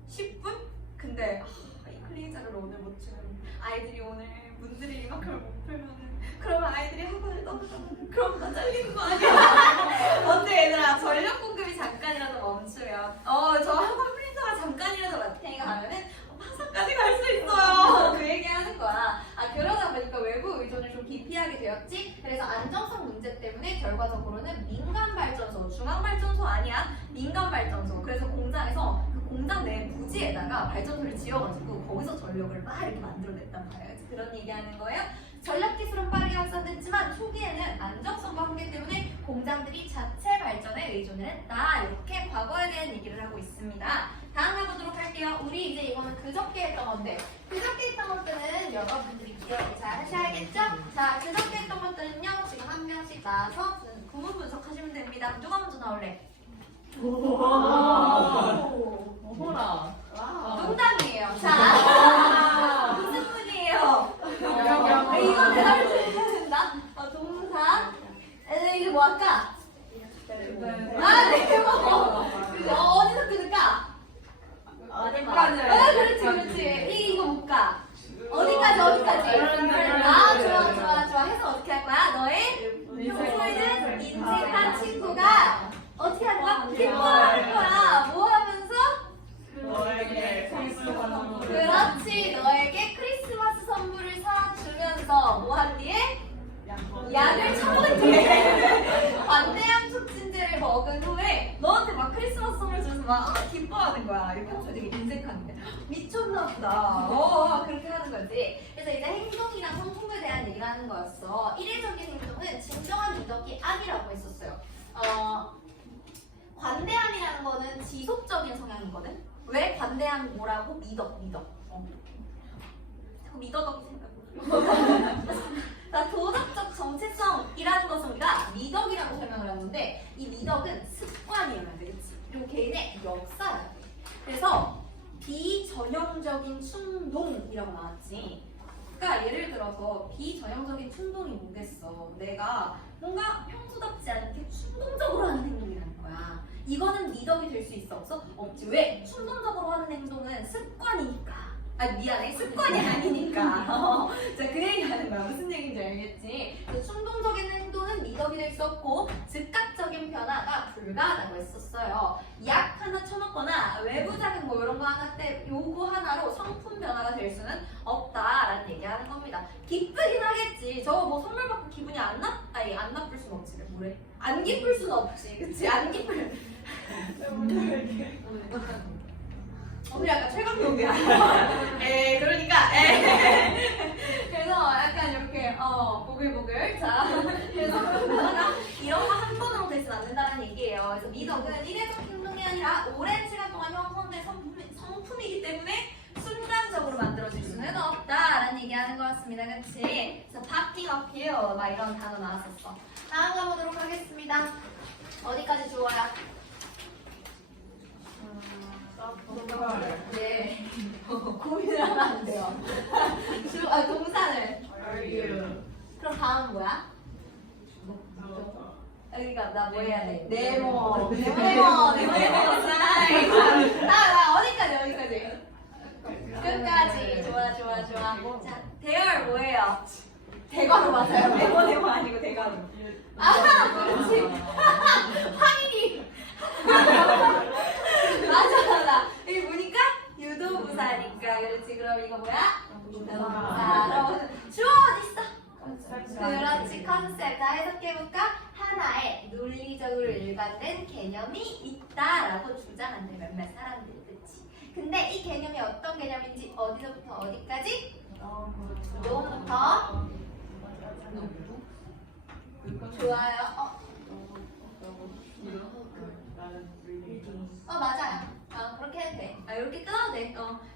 10분? 근데 이 클리닉 자료를 오늘 못 주면 아이들이 오늘 문제를 이만큼을 못 풀면은 그러면 아이들이 학원을 떠나면 그럼 나 잘리는 거 아니야? 근데 얘들아 전력 공급이 잠깐이라도 멈추면 저 학원 프린터가 잠깐이라도 마탱이가 가면은 파산까지 갈 수 있어요. 그 얘기 하는 거야. 그러다 보니까 외부 의존을 좀 기피하게 되었지. 그래서 안정성 문제 때문에 결과적으로는 민간 발전소, 중앙 발전소 아니야. 민간 발전소. 그래서 공장에서 그 공장 내 부지에다가 발전소를 지어가지고 거기서 전력을 막 이렇게 만들어냈단 말이야. 그런 얘기하는 거예요. 전력 기술은 빠르게 확산됐지만 초기에는 안정성과 한계 때문에 공장들이 자체 발전에 의존을 했다. 이렇게 과거에 대한 얘기를 하고 있습니다. 다음 가보도록 할게요. 우리 이제 이거는 그저께 했던 건데 그저께 했던 것들은 여러분들이 기억을 잘 하셔야겠죠? 자, 그저께 했던 것들은요. 지금 한 명씩 나와서 구문 분석하시면 됩니다. 누가 먼저 나올래? 어머나. 농담이에요. 자, 무슨 분이에요? 이거 대답을 해야 된다. 동사. 이거 뭐 할까? 네, 어디서 끊을까? 어디까지? 그렇지. 이거 뭘까? 어디까지? 좋아. 해서 어떻게 할 거야? 너의 평소에는 인식한 친구가 어떻게 할 거야? 기뻐할 거야. 뭐 하면서? 너에게 크리스마스 선물. 그렇지. 너에게 크리스마스 선물을 사주면서 뭐 한 뒤에? 약을 처먹은 뒤에 관대한 촉진제를 먹은 후에 너한테 막 크리스마스 선물 주면서 막 기뻐하는 거야. 이거 평소에 되게 인색한데 미쳤나 보다. 그렇게 하는 거지. 그래서 이제 행동이랑 성품에 대한 얘기를 하는 거였어. 이례적인 행동은 진정한 미덕이 아니라고 했었어요. 관대함이라는 거는 지속적인 성향이거든. 왜 관대함 뭐라고? 미덕. 자꾸 미더덕이 생각나. 자, 도덕적 정체성이라는 것은 우리가 미덕이라고 설명을 하는데 이 미덕은 습관이어야 되겠지. 그리고 개인의 역사야 돼. 그래서 비전형적인 충동이라고 나왔지. 그러니까 예를 들어서 비전형적인 충동이 뭐겠어. 내가 뭔가 평소답지 않게 충동적으로 하는 행동이라는 거야. 이거는 미덕이 될 수 있어 없어? 없지. 왜? 충동적으로 하는 행동은 습관이니까. 미안해. 습관이 아니니까. 자, 그 얘기 하는 거야. 무슨 얘기인지 알겠지? 충동적인 행동은 미덕이 될 수 없고 즉각적인 변화가 불가하다고 했었어요. 약한 하나 쳐먹거나 외부 자극 뭐 이런 거 하나 때 요거 하나로 성품 변화가 될 수는 없다라는 얘기하는 겁니다. 기쁘긴 하겠지. 저거 뭐 선물 받고 기분이 안 나쁠 순 없지. 뭐래? 안 기쁠 순 없지. 그치? 안 기쁠. 오늘 약간 최강력이야. 그러니까 그래서 약간 이렇게 보글보글. 자, 그래서 이런 거 한 번으로 되진 않는다는 얘기예요. 그래서 미덕은 일회적 행동이 아니라 오랜 시간 동안 형성된 성품이기 때문에 순간적으로 만들어질 수는 없다라는 얘기하는 것 같습니다. 그치? 그래서 바뀌 막 이런 단어 나왔었어. 다음 가보도록 하겠습니다. 어디까지 좋아요? 네. 고민을 하면 안 돼요. 동사를. 그럼 다음은 뭐야? 그러니까 나 뭐 해야 돼? 네모. 나 어디까지? 끝까지. 좋아. 자, 대열 뭐예요? 대괄호 맞아요. 네모 아니고 대괄호. 그렇지. 확인이. 맞아. 여기 보니까 유도부사니까. 그렇지. 그럼 이거 뭐야? 그럼 주어 어딨어? 그렇지. 컨셉. 자, 해석해볼까? 하나의 논리적으로 일관된 개념이 있다라고 주장한대 몇몇 사람들이. 그치? 근데 이 개념이 어떤 개념인지 어디서부터 어디까지? 요부터 좋아요. 맞아요. 그렇게 해도 돼. 이렇게 끊어도 돼.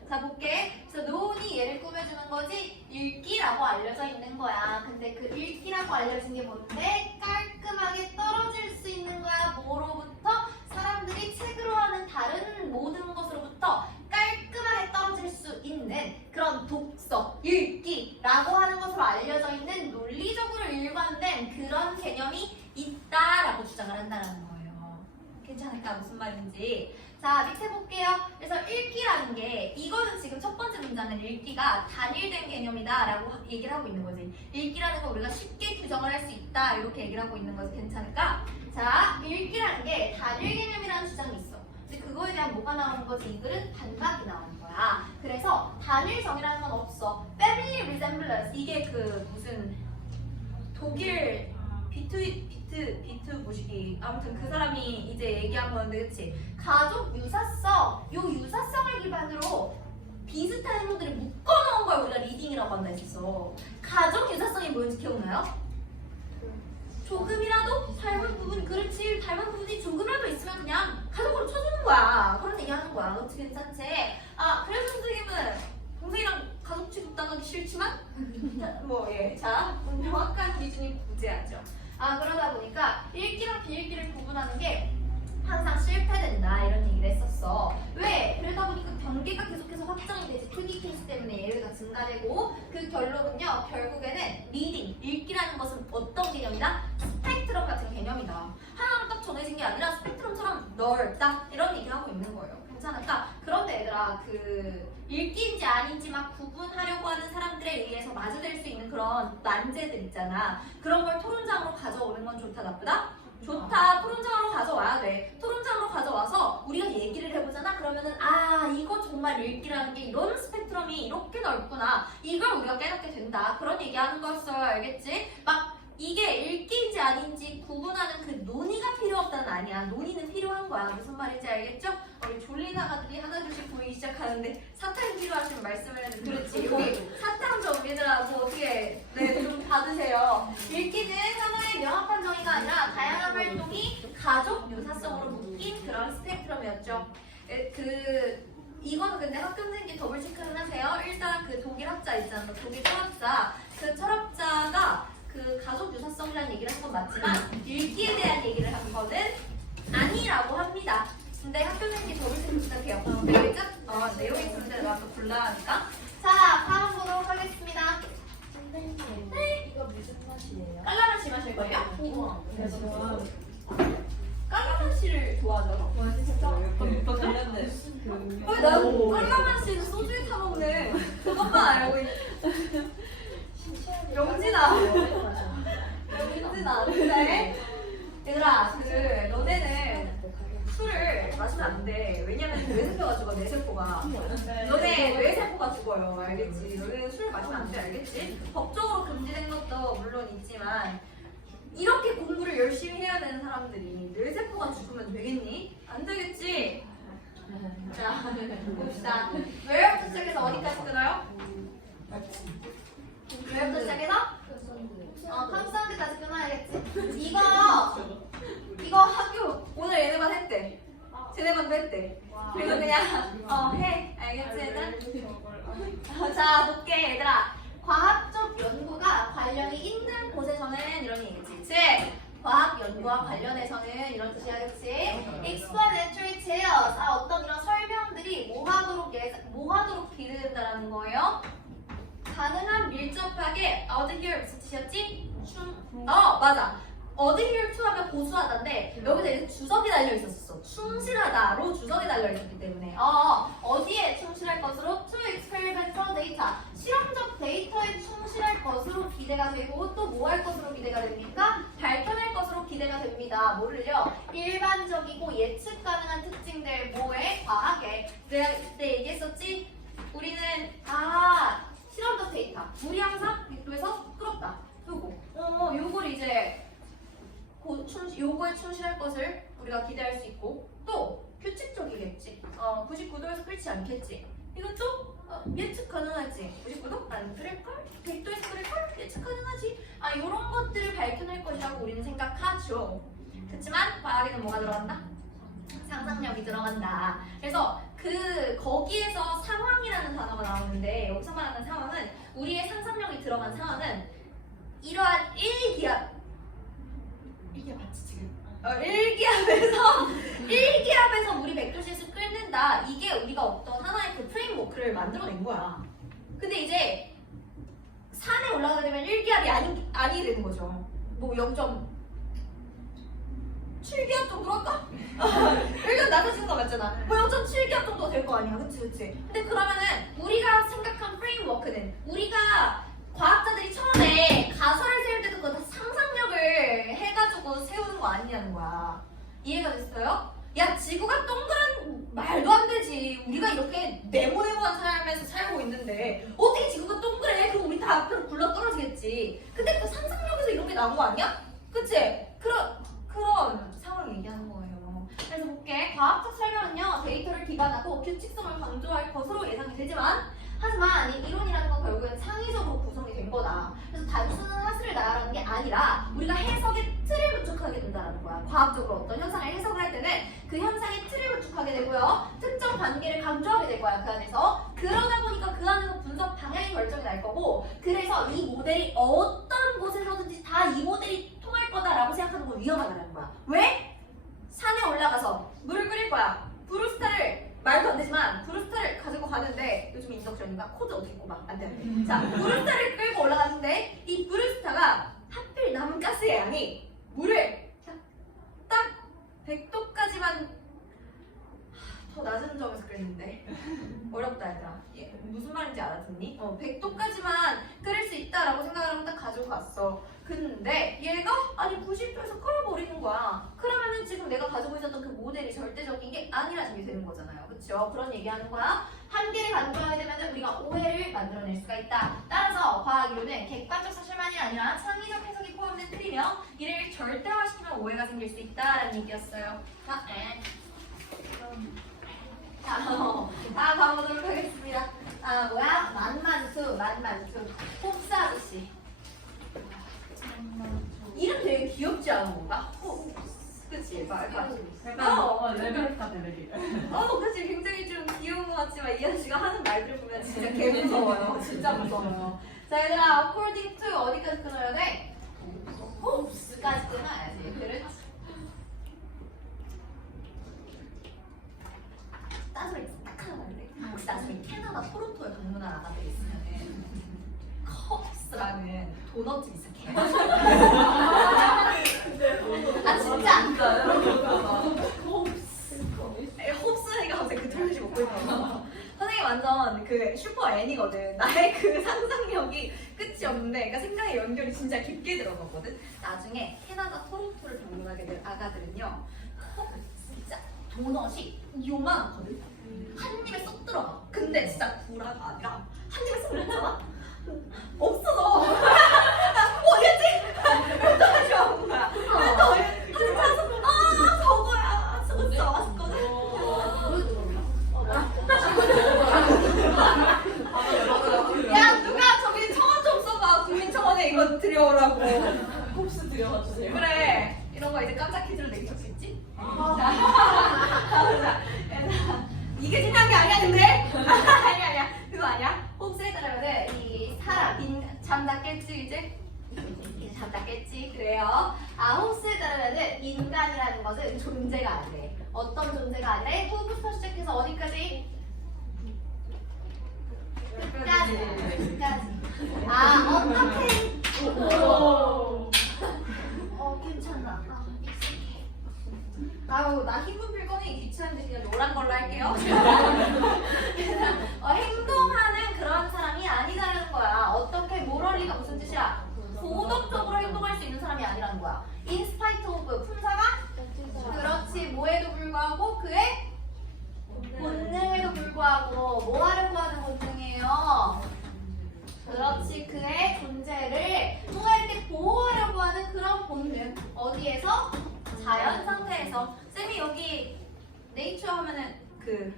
자, 볼게. 그래서 노은이 얘를 꾸며주는 거지. 읽기라고 알려져 있는 거야. 근데 그 읽기라고 알려진 게 뭔데? 깔끔하게 떨어질 수 있는 거야. 뭐로부터? 사람들이 책으로 하는 다른 모든 것으로부터 깔끔하게 떨어질 수 있는 그런 독서, 읽기라고 하는 것으로 알려져 있는 논리적으로 일관된 그런 개념이 있다라고 주장을 한다는 거예요. 괜찮을까? 무슨 말인지. 자, 밑에 볼게요. 그래서 읽기라는 게 이거는 지금 첫 번째 문장은 읽기가 단일된 개념이다라고 얘기를 하고 있는 거지. 읽기라는 거 우리가 쉽게 규정을 할 수 있다 이렇게 얘기를 하고 있는 거지. 괜찮을까? 자, 읽기라는 게 단일 개념이라는 주장이 있어. 근데 그거에 대한 뭐가 나오는 거지? 이 글은 반박이 나오는 거야. 그래서 단일성이라는 건 없어. Family resemblance 이게 그 무슨 독일 비트 무식이 아무튼 그 사람이 이제 얘기한 건데, 그치? 가족 유사성, 요 유사성을 기반으로 비슷한 행동들을 묶어놓은 걸 우리가 리딩이라고 한다 했었어. 가족 유사성이 뭐였는지 기억나요? 조금이라도 닮은 부분, 그렇지, 닮은 부분이 조금이라도 있으면 그냥 가족으로 쳐주는 거야. 그런 얘기 하는 거야. 그렇지, 괜찮지? 그래서 선생님은 동생이랑 가족 취급 당하기 싫지만 자, 명확한 기준이 구제하죠. 그러다 보니까 읽기랑 비읽기를 구분하는 게 항상 실패된다 이런 얘기를 했었어. 왜? 그러다 보니까 경계가 계속해서 확장이 되지. 특이 케이스 때문에 예외가 증가되고 그 결론은요, 결국에는 리딩, 읽기라는 것은 어떤 개념이다? 스펙트럼 같은 개념이다. 하나로 딱 정해진 게 아니라 스펙트럼처럼 넓다 이런 얘기를 하고 있는 거예요. 괜찮을까? 그런데 얘들아, 그 읽기인지 아닌지 막 구분하려고 하는 사람들에 의해서 마주될 수 있는 그런 난제들 있잖아. 그런 걸 토론장으로 가져오는 건 좋다 나쁘다? 좋다. 토론장으로 가져와야 돼. 토론장으로 가져와서 우리가 얘기를 해보잖아. 그러면은 이거 정말 읽기라는 게 이런 스펙트럼이 이렇게 넓구나. 이걸 우리가 깨닫게 된다. 그런 얘기하는 거였어요. 알겠지? 막 이게 읽기인지 아닌지 구분하는 그 논의가 필요 없다는 아니야. 논의는 필요한 거야. 무슨 말인지 알겠죠? 우리 졸린 아가들이 하나둘씩 보이기 시작하는데 사탕이 필요하시면 말씀을 해도 그렇지. 여기 사탕 좀 얘들아 뭐 어떻게 좀 받으세요. 읽기는 하나의 명확한 정의가 아니라 다양한 활동이 가족 유사성으로 묶인 그런 스펙트럼이었죠. 이거는 근데 학교생기 더블 체크는 하세요. 일단 그 독일 학자 있잖아. 독일 철학자. 그 철학자가 그 가족 유사성이라는 얘기를 한 건 맞지만 읽기에 대한 얘기를 한 거는 아니라고 합니다. 근데 학교생기 더블 체크 부탁해요. 알겠죠? 내용이 있는데 나도 곤란하니까. 자, 다음 보도록 하겠습니다. 선생님, 네. 이거 무슨 맛이에요? 깔라맛이 마실 거예요? 우와. 깔라맛이를 좋아하죠. 더 들렸네. 난 깔라맛이는 소주에 타 먹네. 그것만 알고 있. 영진아. 근데 얘들아, 너네는 술을 마시면 안 돼. 알겠지. 너는 술 마시면 안 돼, 알겠지? 법적으로 금지된 것도 물론 있지만 이렇게 공부를 열심히 해야 되는 사람들이 뇌세포가 죽으면 되겠니? 안 되겠지? 자, 봅시다. where부터 시작해서 어디까지 끊어요? where부터 시작해서? 컨스턴트까지 끊어야겠지. 이거 학교 오늘 얘네만 했대. 쟤네만도 했대. 그래서 그냥 해. 알겠지, 얘들? 자, 볼게, 얘들아. 과학적 연구가 관련이 있는 곳에서는 이런 얘기지. 즉, 과학 연구와 관련해서는 이런 뜻이야겠지. Explanatory tales. 어떤 이런 설명들이 뭐 하도록 기대된다라는 거예요. 가능한 밀접하게 adhere 무슨 뜻이었지? 맞아. adhere to 하면 고수하다인데 여기서 이제 주석이 달려 있었어. 충실하다로 주석이 달려 있었기 때문에 어디에 충실할 것으로? to experimental data. 실험적 데이터에 충실할 것으로 기대가 되고 또 뭐 할 것으로 기대가 됩니까? 밝혀낼 것으로 기대가 됩니다. 뭐를요? 일반적이고 예측 가능한 특징들 뭐에? 과학에. 내가 그때 얘기했었지? 우리는 실험적 데이터. 물이 항상 백도에서 끓었다. 요걸 이제 요거에 충실할 것을 우리가 기대할 수 있고 또 규칙적이겠지. 99도에서 끓지 않겠지. 이것도 예측 가능하지. 99도? 안 끓일걸? 100도에서 끓일걸? 예측 가능하지. 요런 것들을 밝혀낼 것이라고 우리는 생각하죠. 그렇지만 과학에는 뭐가 들어간다? 상상력이 들어간다. 그래서 거기에서 상황이라는 단어가 나오는데 여기서 말하는 상황은 우리의 상상력이 들어간 상황은 이러한 일기압 맞지 지금? 일기압에서 물이 100도씨에서 끓는다. 이게 우리가 어떤 하나의 그 프레임워크를 만들어낸 거야. 근데 이제 산에 올라가게 되면 일기압이 아니게 되는 거죠. 뭐 0.7기압 정도 할까? 일단 낮아지는 거 맞잖아. 뭐 0.7기압 정도 될 거 아니야. 그치? 근데 그러면은 우리가 생각한 프레임워크는 우리가 과학자들이 처음에 가설을 세울 때도 그거 다 상상력을 해가지고 세우는 거 아니냐는 거야. 이해가 됐어요? 야, 지구가 동그란 말도 안 되지. 우리가 이렇게 네모네모한 삶에서 살고 있는데 어떻게 지구가 동그래? 그럼 우리 다 앞으로 굴러 떨어지겠지. 근데 그 상상력에서 이런 게 나온 거 아니야? 그치? 그런 상황을 얘기하는 거예요. 그래서 볼게. 과학적 설명은요, 데이터를 기반하고 규칙성을 강조할 것으로 예상이 되지만 하지만 이 이론이라는 건 결국엔 창의적으로 구성이 된 거다. 그래서 단순한 사실을 나열하는 게 아니라 우리가 해석의 틀을 구축하게 된다는 거야. 과학적으로 어떤 현상을 해석을 할 때는 그 현상의 틀을 구축하게 되고요. 특정 관계를 강조하게 될 거야, 그 안에서. 그러다 보니까 그 안에서 분석 방향이 결정이 날 거고, 그래서 이 모델이 어떤 곳에서든지 다 이 모델이 통할 거다라고 생각하는 건 위험하다는 거야. 왜? 산에 올라가서 물을 끓일 거야. 브루스타를 말도 안 되지만 브루스타를 가지고 가는데 요즘 인덕션인가? 코드 어떻게 꼽아? 안 돼. 자, 브루스타를 끌고 올라가는데 이 브루스타가 하필 남은 가스의 양이 물을 딱 100도까지만 더 낮은 점에서 끓이는데 어렵다 얘들아. 무슨 말인지 알아듣니? 100도까지만 끓일 수 있다라고 생각을 하면 딱 가지고 갔어. 근데 얘가 90도에서 끓여버리는 거야. 그러면은 지금 내가 가지고 있었던 그 모델이 절대적인 게 아니라는 게 되는 거잖아요. 그쵸? 그런 얘기하는 거야. 한계를 강조하게 되면 우리가 오해를 만들어낼 수가 있다. 따라서 과학이론은 객관적 사실만이 아니라 창의적 해석이 포함된 틀이며 이를 절대화시키면 오해가 생길 수 있다라는 얘기였어요. 가보도록 하겠습니다. 만만수. 홉스 아저씨. 이름 되게 귀엽지 않은 건가? 그치? 레벨 같아, 레벨. 그치? 굉장히 좀 귀여운 것 같지만 이 아저씨가 하는 말들을 보면 진짜 개 무서워요. 진짜 무서워요. 자, 얘들아, according to 어디까지 끊어야 돼? 홉스까지 끊어야지. 그렇지. 따스리 딱 하는데 혹시 나중에 캐나다 토론토에 방문한 아가들 있으면 컵스라는 도넛집 있어. 진짜? 홉스니까 갑자기 그 도넛이 먹고 있어. 선생님 완전 그 슈퍼 애니거든. 나의 그 상상력이 끝이 없는데, 그러니까 생각의 연결이 진짜 깊게 들어가거든. 나중에 캐나다 토론토를 방문하게 될 아가들은요, 진짜 도넛이 요만하거든. 한 입에 쏙 들어가. 근데 진짜 구라가 아니라 한 입에 쏙 들어가. 없어져. 뭐겠지? 다시 와본 거야. 그래서 다시 찾아서 저거야. 저거 진짜 맛있거든. 야 누가 저기 청원 좀 써봐. 국민청원에 이거 들여오라고. 홉스 들여와주세요. 그래. 이런 거 이제 깜짝 퀴즈로 내기 좋겠지? 자, 이게 중요한 게 아니야 근데? 아니야 그거 아니야. 홉스에 따르면은 이 사람 잠잤겠지 이제 잠잤겠지. 그래요. 홉스에 따르면은 인간이라는 것은 존재가 아니래. 어떤 존재가 아니래? 후부터 시작해서 어디까지? 끝까지. 어떻게? 괜찮아. 아유, 나 힘분 필거니 귀찮은데 그냥 노란 걸로 할게요. 행동하는 그런 사람이 아니라는 거야. 어떻게 모럴리가 무슨 뜻이야? 도덕적으로 행동할 수 있는 사람이 아니라는 거야. In spite of 품사가 그렇지. 뭐에도 불구하고 그의 본능에도 불구하고 뭐 하려고 하는 본능이에요? 그렇지. 그의 존재를 통할 때 보호하려고 하는 그런 본능. 어디에서? 자연 상태에서. 쌤이 여기 네이처 하면은 그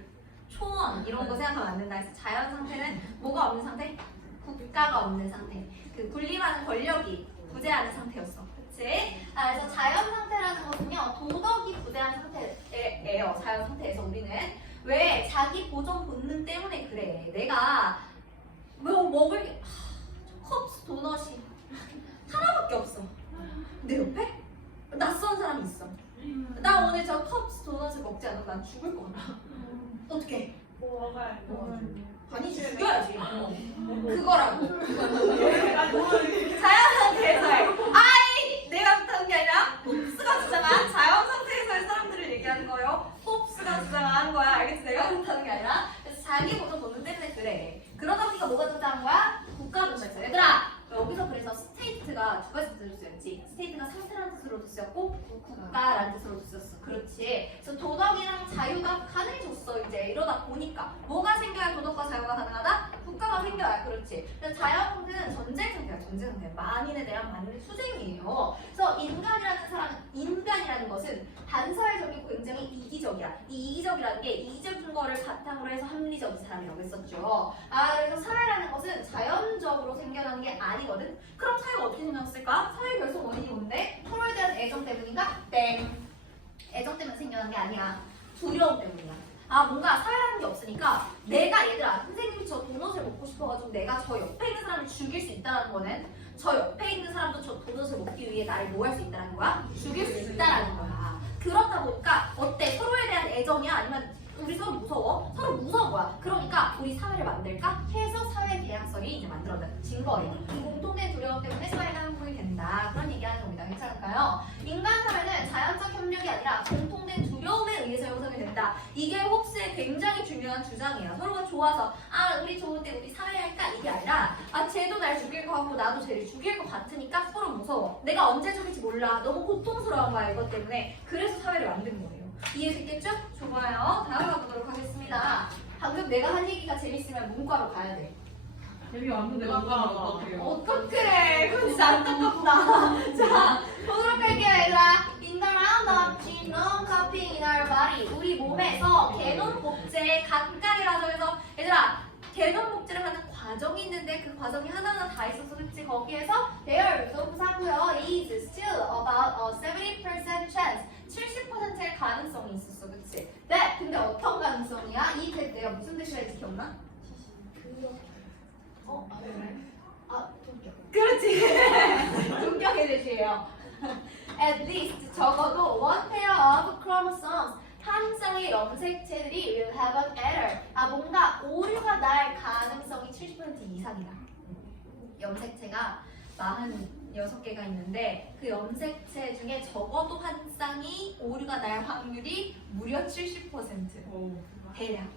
초원 이런 거 생각하면 안 된다 해서 자연 상태는 뭐가 없는 상태? 국가가 없는 상태. 그 군림하는 권력이 부재하는 상태였어. 그치? 그래서 자연 상태라는 것은요, 도덕이 부재한 상태예요. 자연 상태에서 우리는. 왜? 자기 보존 본능 때문에 그래. 내가 뭐 먹을 게 컵스 도넛이 하나밖에 없어. 내 옆에 낯선 사람이 있어. 나 오늘 저 컵스 도넛을 먹지 않으면 난 죽을 것 같아. 어떻게? 아니 죽여야지. 그거라고. 자연 상태에서의 아이 내가 못하는 게 아니라 홉스가 주장한 자연 상태에서의 사람들을 얘기하는 거예요. 홉스가 주장한 거야. 알겠지? 내가 못하는 게 아니라. 그래서 자기 보존 본능 때문에 그래. 그러다 보니까 뭐가 등장한 거야? 국가가 등장했어. 얘들아 여기서 그래서 스테이트가 두 가지 뜻으로 쓰였지. 스테이트가 상태라는 뜻으로도 쓰였고 국가라는 뜻으로도 쓰였어. 그렇지. 그래서 도덕이랑 자유가 가능해졌어. 이제 이러다 보니까 뭐가 생겨야 도덕과 자유가 가능하다? 국가가 생겨야. 그렇지. 그래서 자연 상태는 전쟁 상태야. 전쟁 상태. 만인에 대한 만인의 투쟁이에요. 그래서 인간이라는 것은 반사회적이고 굉장히 이기적이야. 이 이기적이라는 게 이기적 근거를 바탕으로 해서 합리적인 사람이라고 했었죠. 그래서 사회라는 것은 자연적으로 생겨나는 게 아니거든. 그럼 사회가 어떻게 생겼을까? 사회 결속 원인이 뭔데? 서로에 대한 애정 때문인가? 땡. 애정 때문에 생겨난 게 아니야. 두려움 때문이야. 뭔가 사회라는 게 없으니까 내가 얘들아 선생님이 저 도넛을 먹고 싶어가지고 내가 저 옆에 있는 사람을 죽일 수 있다는 거는 저 옆에 있는 사람도 저 도넛을 먹기 위해 나를 뭐 할 수 있다는 거야? 죽일 수 있다라는 거야. 그렇다 보니까 어때? 서로에 대한 애정이야? 아니면 우리 서로 무서워? 서로 무서운 거야. 그러니까 우리 사회를 만들까? 해서 사회 다양성이 이제 만들어진 거예요. 공통된 두려움 때문에 사회가 한국이 된다. 그런 얘기하는 겁니다. 괜찮을까요? 인간 사회는 자연적 협력이 아니라 공통된 두려움에 의해서 형성이 된다. 이게 홉스의 굉장히 중요한 주장이에요. 서로가 좋아서 우리 좋은데 우리 사회 할까? 이게 아니라 쟤도 날 죽일 것 같고 나도 쟤를 죽일 것 같으니까 서로 무서워. 내가 언제 죽일지 몰라. 너무 고통스러운 거야. 이것 때문에. 그래서 사회를 만든 거예요. 이해됐겠죠? 좋아요. 다음 가보도록 하겠습니다. 방금 내가 한 얘기가 재밌으면 문과로 가야 돼. 재미없는데 뭔가 어떡해요? 어떡해. 그건 진짜 안타깝다. 자, 보도록 할게요, 얘들아. In the round of genome copying in our body. 우리 몸에서 게놈 복제의 각각의 과정에서 얘들아, 게놈 복제를 하는 과정이 있는데 그 과정이 하나하나 다 있어서 그치? 거기에서 there 동사고요. is still about a 70% chance. 70%의 가능성이 있었어. 그치? 네, 근데 어떤 가능성이야? 이 내가 무슨 뜻이라 했지 기억나? 동격. 그렇지. 동격의 뜻이에요. At least 적어도 one pair of chromosomes. 한 쌍의 염색체들이 will have an error. 뭔가 오류가 날 가능성이 70% 이상이다. 염색체가 46개가 있는데 그 염색체 중에 적어도 한 쌍이 오류가 날 확률이 무려 70%. 대략.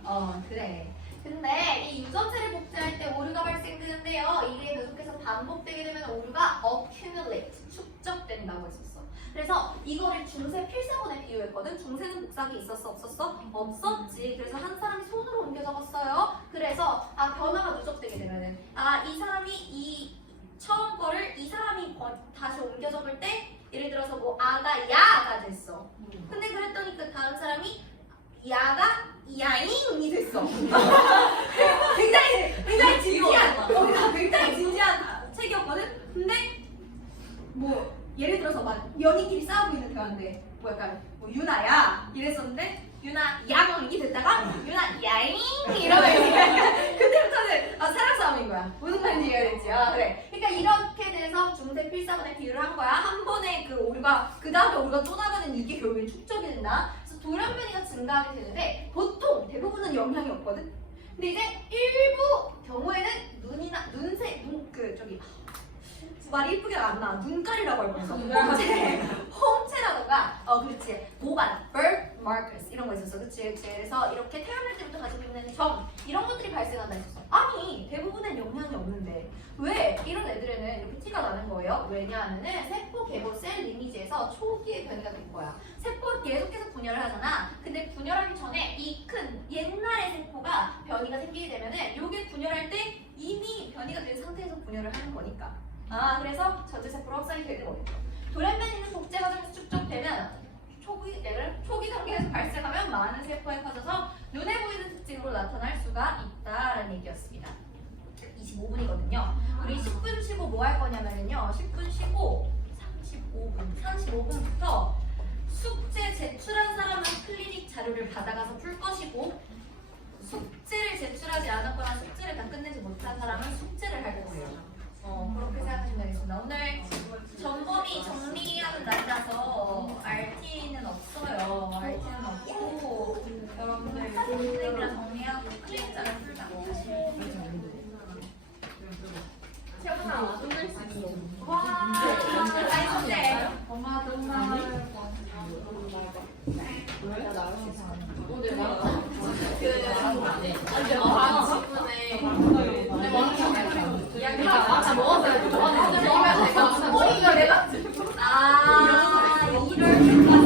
그래. 근데 이 유전체를 복제할 때 오류가 발생되는데요. 이게 계속해서 반복되게 되면 오류가 accumulate, 축적된다고 했었어. 그래서 이거를 중세 필사본에 비유했거든. 중세는 복사기 있었어? 없었어? 없었지. 그래서 한 사람이 손으로 옮겨 적었어요. 그래서 변화가 누적되게 되면은 이 사람이 이 처음 거를 이 사람이 다시 옮겨 적을 때 예를 들어서 뭐 아가 야가 됐어. 근데 그랬더니 그 다음 사람이 야가 야잉이 됐어. 굉장히 진지한 책이었거든. 근데 뭐 예를 들어서 막 연인끼리 싸우고 있는 대화인데 뭐 약간 뭐 유나야 이랬었는데 유나 양이 됐다가 유나 야잉 이러면 그때부터는 사랑 싸움인 거야. 무슨 말인지 이해가 됐지? 그래. 그러니까 이렇게 돼서 중세 필사본에 비유를 한 거야. 한 번에 우리가 그 다음에 우리가 또 나가는 이게 결국엔 축적이 된다. 그래서 돌연변이가 증가하게 되는데 보통 대부분은 영향이 없거든. 근데 이제 일부 경우에는 말이 이쁘게 안 나. 눈깔이라고 할 뻔했어. 홍채라던가, 그렇지. 모반, birth markers 이런 거 있었어. 그치. 그래서 이렇게 태어날 때부터 가지고 있는 점 이런 것들이 발생한다 했었어. 아니 대부분은 영향이 없는데 왜 이런 애들에는 이렇게 티가 나는 거예요? 왜냐하면은 세포 계보 셀 리니지에서 초기에 변이가 된 거야. 세포를 계속해서 분열을 하잖아. 근데 분열하기 전에 이 큰 옛날의 세포가 변이가 생기게 되면은 요게 분열할 때 이미 변이가 된 상태에서 분열을 하는 거니까. 그래서 전체세포로 확산이 되는 거겠죠. 돌연변이는 복제 과정에서 축적되면 초기 단계에서 발생하면 많은 세포에 퍼져서 눈에 보이는 특징으로 나타날 수가 있다라는 얘기였습니다. 25분이거든요. 우리 10분 쉬고 뭐 할 거냐면요. 10분 쉬고 35분부터 숙제 제출한 사람은 클리닉 자료를 받아가서 풀 것이고 숙제를 제출하지 않았거나 숙제를 다 끝내지 못한 사람은 숙제를 할 거예요. 그렇게 생각하시면 되겠습니다. 오늘 전범이 정리하는 날이라서 RT는 없어요. RT는 없고 여러분들 선생님이랑 정리하고 클리닉자를 풀자. 채원아, 끝낼 수 있어. 와, 아니 근데 엄마 정말 왜? 나 나올 수 있어. 오늘 나 그